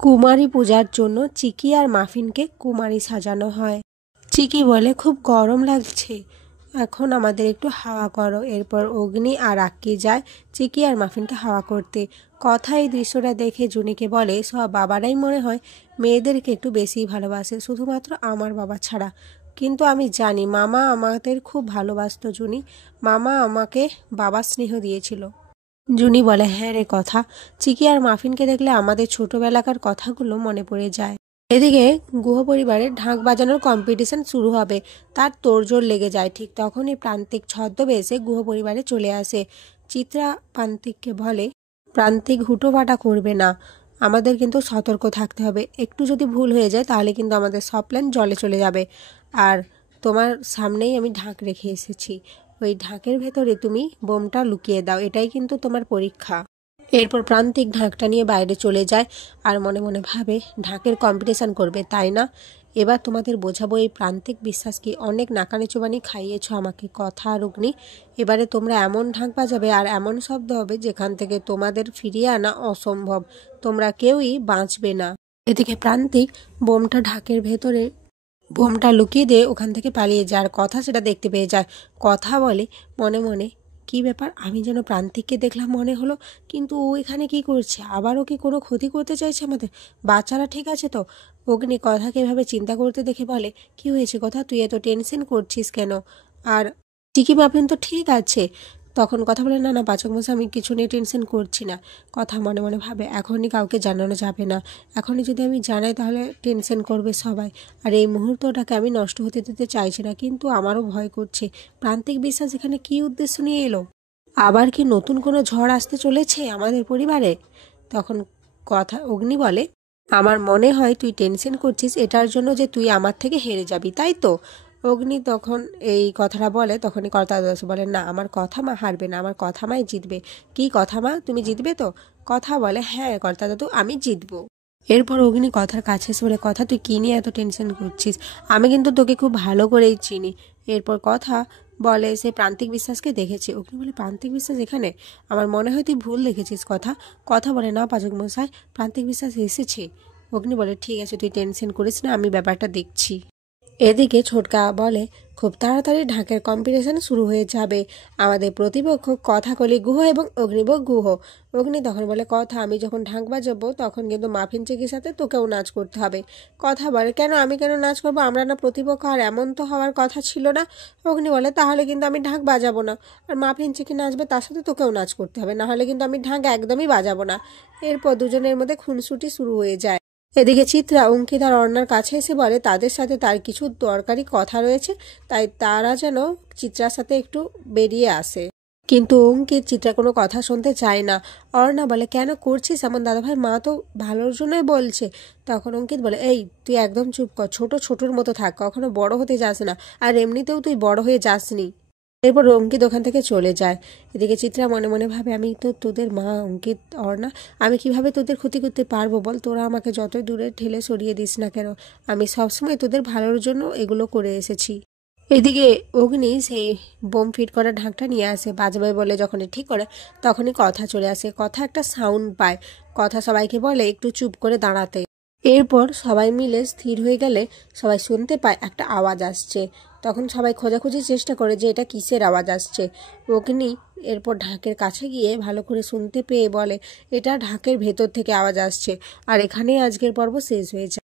কুমারী পূজার জন্য চিকি আর মাফিনকে কুমারী সাজানো হয়। চিকি বলে, খুব গরম লাগছে, এখন আমাদের একটু হাওয়া করো। এরপর অগ্নি আর আক্কি যায় চিকি আর মাফিনকে হাওয়া করতে। কথা এই দৃশ্যটা দেখে জুনিকে বলে, সব বাবারাই মনে হয় মেয়েদেরকে একটু বেশিই ভালোবাসে, শুধুমাত্র আমার বাবা ছাড়া। কিন্তু আমি জানি মামা আমাদের খুব ভালোবাসতো জুনি, মামা আমাকে বাবার স্নেহ দিয়েছিল। জুনি বলে, হ্যাঁ রে কথা, চিকি আর মাফিনকে দেখলে আমাদের ছোটবেলাকার কথাগুলো মনে পড়ে যায়। এদিকে গুহ পরিবারের ঢাক বাজানোর কম্পিটিশন শুরু হবে, তার তোড়জোড় লেগে যায়। ঠিক তখনই প্রান্তিক ছদ্মবেশে গুহ পরিবারে চলে আসে। চিত্রা প্রান্তিককে বলে, প্রান্তিক হুটোপাটা করবে না, আমাদের কিন্তু সতর্ক থাকতে হবে, একটু যদি ভুল হয়ে যায় তাহলে কিন্তু আমাদের সব প্ল্যান জলে চলে যাবে। আর তোমার সামনেই আমি ঢাক রেখে এসেছি, ওই ঢাকের ভেতরে তুমি বোমটা লুকিয়ে দাও, এটাই কিন্তু তোমার পরীক্ষা। এরপর প্রান্তিক ঢাকটা নিয়ে বাইরে চলে যায় আর মনে মনে ভাবে, ঢাকের কম্পিটিশন করবে তাই না, এবার তোমাদের বোঝাবো এই প্রান্তিক বিশ্বাস কি। অনেক নাকানি চুবানি খাইয়েছ আমাকে কথা আর অগ্নি, এবারে তোমরা এমন ঢাক বাজাবে আর এমন শব্দ হবে যেখান থেকে তোমাদের ফিরিয়ে আনা অসম্ভব, তোমরা কেউই বাঁচবে না। এদিকে প্রান্তিক বোমটা লুকিয়ে দিয়ে ওখান থেকে পালিয়ে যায়, আর কথা সেটা দেখতে পেয়ে যায়। কথা বলে মনে মনে, কি ব্যাপার, আমি যেন প্রান্তিককে দেখলাম মনে হলো, কিন্তু ও এখানে কি করছে, আবারও কি কোনো ক্ষতি করতে চাইছে আমাদের, বাচ্চারা ঠিক আছে তো। অগ্নি কথাকে এভাবে চিন্তা করতে দেখে বলে, কি হয়েছে কথা, তুই এত টেনশন করছিস কেন, আর চিকি মাপিন তো ঠিক আছে। তখন কথা বলে, না না পাচক মশাই, আমি কিছু নিয়ে টেনশন করছি না। কথা মনে মনে ভাবে, এখনই কাউকে জানানো যাবে না, এখনই যদি আমি জানাই তাহলে টেনশন করবে সবাই, আর এই মুহূর্তটাকে আমি নষ্ট হতে দিতে চাইছি না। কিন্তু আমারও ভয় করছে, প্রান্তিক বিশ্বাস এখানে কি উদ্দেশ্য নিয়ে এলো, আবার কি নতুন কোনো ঝড় আসতে চলেছে আমাদের পরিবারে। তখন কথা অগ্নি বলে, আমার মনে হয় তুই টেনশন করছিস এটার জন্য যে তুই আমার থেকে হেরে যাবি, তাই তো। অগ্নি তখন এই কথাটা বলে, তখনই কর্তা দাদু বলে, না আমার কথা মা হারবে না, আমার কথা মাই জিতবে। কি কথা মা, তুমি জিতবে তো? কথা বলে, হ্যাঁ কর্তা দাদু, আমি জিতবো। এরপর অগ্নি কথার কাছে এসে বলে, কথা তুই কি নিয়ে এত টেনশন করছিস, আমি কিন্তু তোকে খুব ভালো করেই চিনি। এরপর কথা বলে, সে প্রান্তিক বিশ্বাসকে দেখেছে। অগ্নি বলে, প্রান্তিক বিশ্বাস এখানে, আমার মনে হয় তুই ভুল দেখেছিস কথা। কথা বলে, না পাচক মশাই, প্রান্তিক বিশ্বাস এসেছে। অগ্নি বলে, ঠিক আছে তুই টেনশন করিস না, আমি ব্যাপারটা দেখছি। এদিকে ছোটকা বলে, খুব তাড়াতাড়ি ঢাকের কম্পিটিশন শুরু হয়ে যাবে, আমাদের প্রতিপক্ষ কথাকলি গুহ এবং অগ্নিভোগ গুহ। অগ্নি তখন বলে, কথা আমি যখন ঢাক বাজাবো তখন কিন্তু মাফিন চিকির সাথে তোকেও নাচ করতে হবে। কথা বলে, কেন আমি কেন নাচ করবো, আমরা না প্রতিপক্ষ, আর এমন তো হওয়ার কথা ছিল না। অগ্নি বলে, তাহলে কিন্তু আমি ঢাক বাজাবো না, আর মাফিন চিকি নাচবে তার সাথে তোকেও নাচ করতে হবে, না হলে কিন্তু আমি ঢাক একদমই বাজাবো না। এরপর দুজনের মধ্যে খুনসুটি শুরু হয়ে যায়। এদিকে চিত্রা অঙ্কিত আর অর্ণার কাছে এসে বলে তাদের সাথে তার কিছু দরকারি কথা রয়েছে, তাই তারা যেন চিত্রার সাথে একটু বেরিয়ে আসে। কিন্তু অঙ্কিত চিত্রা কোনো কথা শুনতে চায় না। অর্ণা বলে, কেন করছিস এমন দাদাভাই, মা তো ভালোর জন্যই বলছে। তখন অঙ্কিত বলে, এই তুই একদম চুপ কর, ছোটোর মতো থাক, কখনো বড় হতে যাস না, আর এমনিতেও তুই বড় হয়ে যাসনি। এরপর অঙ্কিত ওখান থেকে চলে যায়। এদিকে চিত্রা মনে মনে ভাবে, আমি তো তোদের মা অঙ্কিত, অর্ণা, আমি কিভাবে তোদের ক্ষতি করতে পারবো বল, তোরা আমাকে যতই দূরে ঠেলে সরিয়ে দিস না কেন, আমি সবসময় তোদের ভালোর জন্য এগুলো করে এসেছি। এদিকে অগ্নি সেই বোম ফিট করা ঢাকটা নিয়ে আসে, বাজবে বলে যখনই ঠিক করে তখনই কথা চলে আসে। কথা একটা সাউন্ড পায়, কথা সবাইকে বলে একটু চুপ করে দাঁড়াতে। এরপর সবাই মিলে স্থির হয়ে গেলে সবাই শুনতে পায় একটা আওয়াজ আসছে। তখন সবাই খোঁজাখুঁজির চেষ্টা করে যে এটা কিসের আওয়াজ আসছে। অগ্নি এরপর ঢাকের কাছে গিয়ে ভালো করে শুনতে পেয়ে বলে, এটা ঢাকের ভেতর থেকে আওয়াজ আসছে। আর এখানেই আজকের পর্ব শেষ হয়ে যায়।